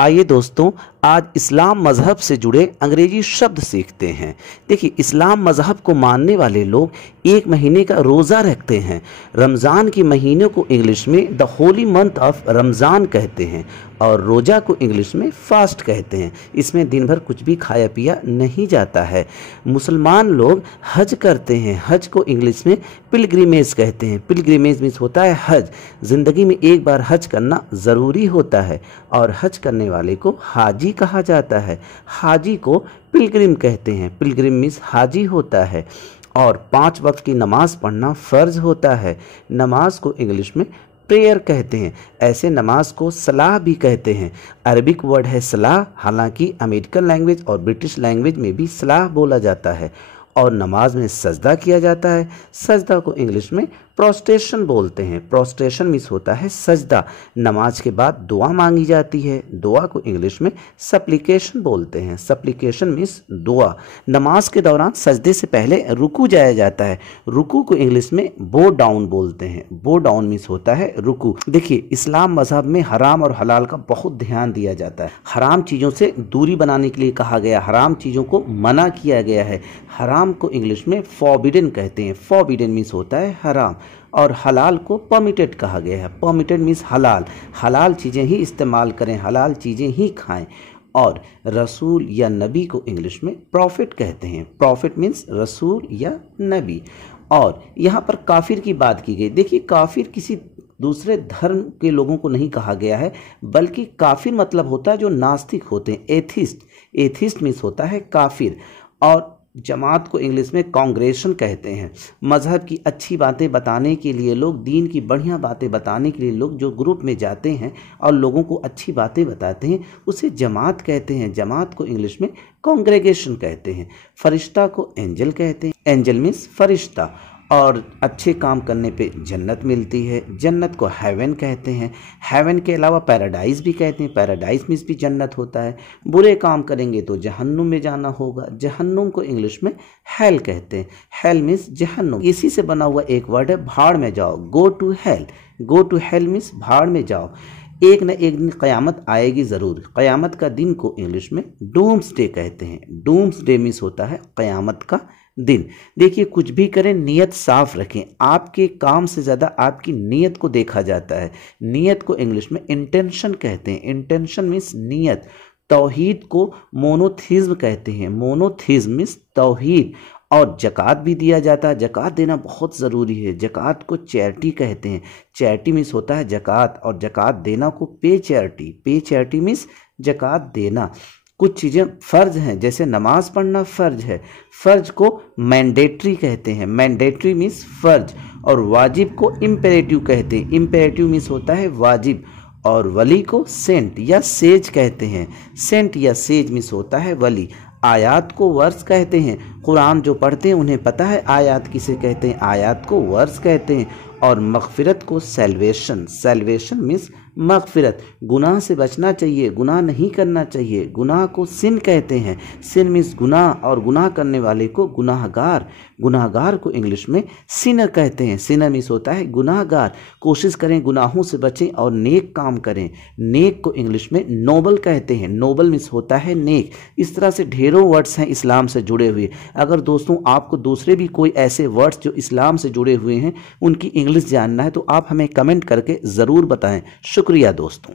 आइए दोस्तों, आज इस्लाम मज़हब से जुड़े अंग्रेजी शब्द सीखते हैं। देखिए, इस्लाम मज़हब को मानने वाले लोग एक महीने का रोज़ा रखते हैं। रमज़ान के महीने को इंग्लिश में the Holi month of Ramzan कहते हैं और रोज़ा को इंग्लिश में फास्ट कहते हैं। इसमें दिन भर कुछ भी खाया पिया नहीं जाता है। मुसलमान लोग हज करते हैं। हज को इंग्लिश में पिलग्रिमेज कहते हैं। पिलग्रिमेज मीन्स होता है हज। ज़िंदगी में एक बार हज करना ज़रूरी होता है और हज करने वाले को हाजी कहा जाता है। हाजी को पिलग्रिम कहते हैं। पिलग्रिम मीन्स हाजी होता है। और 5 वक्त की नमाज पढ़ना फ़र्ज होता है। नमाज को इंग्लिश में प्रेयर कहते हैं। ऐसे नमाज को सलाह भी कहते हैं। अरबिक वर्ड है सलाह, हालांकि अमेरिकन लैंग्वेज और ब्रिटिश लैंग्वेज में भी सलाह बोला जाता है। और नमाज में सजदा किया जाता है। सजदा को इंग्लिश में प्रोस्ट्रेशन बोलते हैं। प्रोस्ट्रेशन मीन्स होता है सजदा। नमाज के बाद दुआ मांगी जाती है। दुआ को इंग्लिश में सप्लिकेशन बोलते हैं। सप्लिकेशन मीन्स दुआ। नमाज के दौरान सजदे से पहले रुकू जाया जाता है। रुकू को इंग्लिश में बो डाउन बोलते हैं। बो डाउन मीन्स होता है रुकू। देखिए, इस्लाम मजहब में हराम और हलाल का बहुत ध्यान दिया जाता है। हराम चीज़ों से दूरी बनाने के लिए कहा गया, हराम चीज़ों को मना किया गया है। हराम को इंग्लिश में फॉरबिडन कहते हैं। फॉरबिडन मीन्स होता है हराम। और हलाल को परमिटेड कहा गया है। परमिटेड मीन्स हलाल। हलाल चीज़ें ही इस्तेमाल करें, हलाल चीज़ें ही खाएं। और रसूल या नबी को इंग्लिश में प्रॉफिट कहते हैं। प्रॉफिट मीन्स रसूल या नबी। और यहाँ पर काफिर की बात की गई। देखिए, काफिर किसी दूसरे धर्म के लोगों को नहीं कहा गया है, बल्कि काफिर मतलब होता है जो नास्तिक होते हैं, एथिस्ट। एथिस्ट मीन्स होता है काफिर। और जमात को इंग्लिश में कांग्रेशन कहते हैं। मज़हब की अच्छी बातें बताने के लिए लोग, दीन की बढ़िया बातें बताने के लिए लोग जो ग्रुप में जाते हैं और लोगों को अच्छी बातें बताते हैं, उसे जमात कहते हैं। जमात को इंग्लिश में कांग्रेगेशन कहते हैं। फरिश्ता को एंजल कहते हैं। एंजल मीन्स फरिश्ता। और अच्छे काम करने पे जन्नत मिलती है। जन्नत को हेवन कहते हैं। हेवन के अलावा पैराडाइज भी कहते हैं। पैराडाइज मीन्स भी जन्नत होता है। बुरे काम करेंगे तो जहन्नुम में जाना होगा। जहन्नुम को इंग्लिश में हेल कहते हैं। हेल मीन्स जहन्नुम। इसी से बना हुआ एक वर्ड है भाड़ में जाओ, go to hell. Go to hell means भाड़ में जाओ। एक न एक दिन क़यामत आएगी ज़रूर। क़यामत का दिन को इंग्लिश में डूम्सडे कहते हैं। डूम्सडे मीन्स होता है क़यामत का दिन। देखिए, कुछ भी करें नीयत साफ रखें। आपके काम से ज़्यादा आपकी नीयत को देखा जाता है। नीयत को इंग्लिश में इंटेंशन कहते हैं। इंटेंशन मीन्स नीयत। तौहीद को मोनोथिज्म कहते हैं। मोनोथिज्म मीन्स तौहीद। और ज़कात भी दिया जाता है। ज़कात देना बहुत ज़रूरी है। ज़कात को चैरिटी कहते हैं। चैरिटी मीन्स होता है ज़कात, और ज़कात देना को पे चैरिटी। पे चैरिटी मीन्स ज़कात देना। कुछ चीज़ें फ़र्ज हैं, जैसे नमाज पढ़ना फ़र्ज है। फ़र्ज को मैंडेटरी कहते हैं। मैंडेटरी मीन्स फ़र्ज। और वाजिब को इम्पेरेटिव कहते हैं। इम्पेरेटिव मीन्स होता है वाजिब। और वली को सेंट या सेज कहते हैं। सेंट या सेज मीन्स होता है वली। आयात को वर्स कहते हैं। कुरान जो पढ़ते हैं उन्हें पता है आयात किसे कहते हैं। आयात को वर्स कहते हैं। और मग़फ़िरत को सैल्वेशन। Salvation means मग़फ़िरत। गुनाह से बचना चाहिए, गुनाह नहीं करना चाहिए। गुनाह को सिन कहते हैं। सिन मीन्स गुनाह, और गुनाह करने वाले को गुनाहगार। गुनाहगार को इंग्लिश में सिनर कहते हैं। सिनर मीन्स होता है गुनाहगार। कोशिश करें गुनाहों से बचें और नेक काम करें। नेक को इंग्लिश में नोबल कहते हैं। नोबल मीन्स होता है नेक। इस तरह से ढेरों वर्ड्स हैं इस्लाम से जुड़े हुए। अगर दोस्तों आपको दूसरे भी कोई ऐसे वर्ड्स जो इस्लाम से जुड़े हुए हैं उनकी इंग्लिश जानना है तो आप हमें कमेंट करके ज़रूर बताएं। शुक्रिया दोस्तों।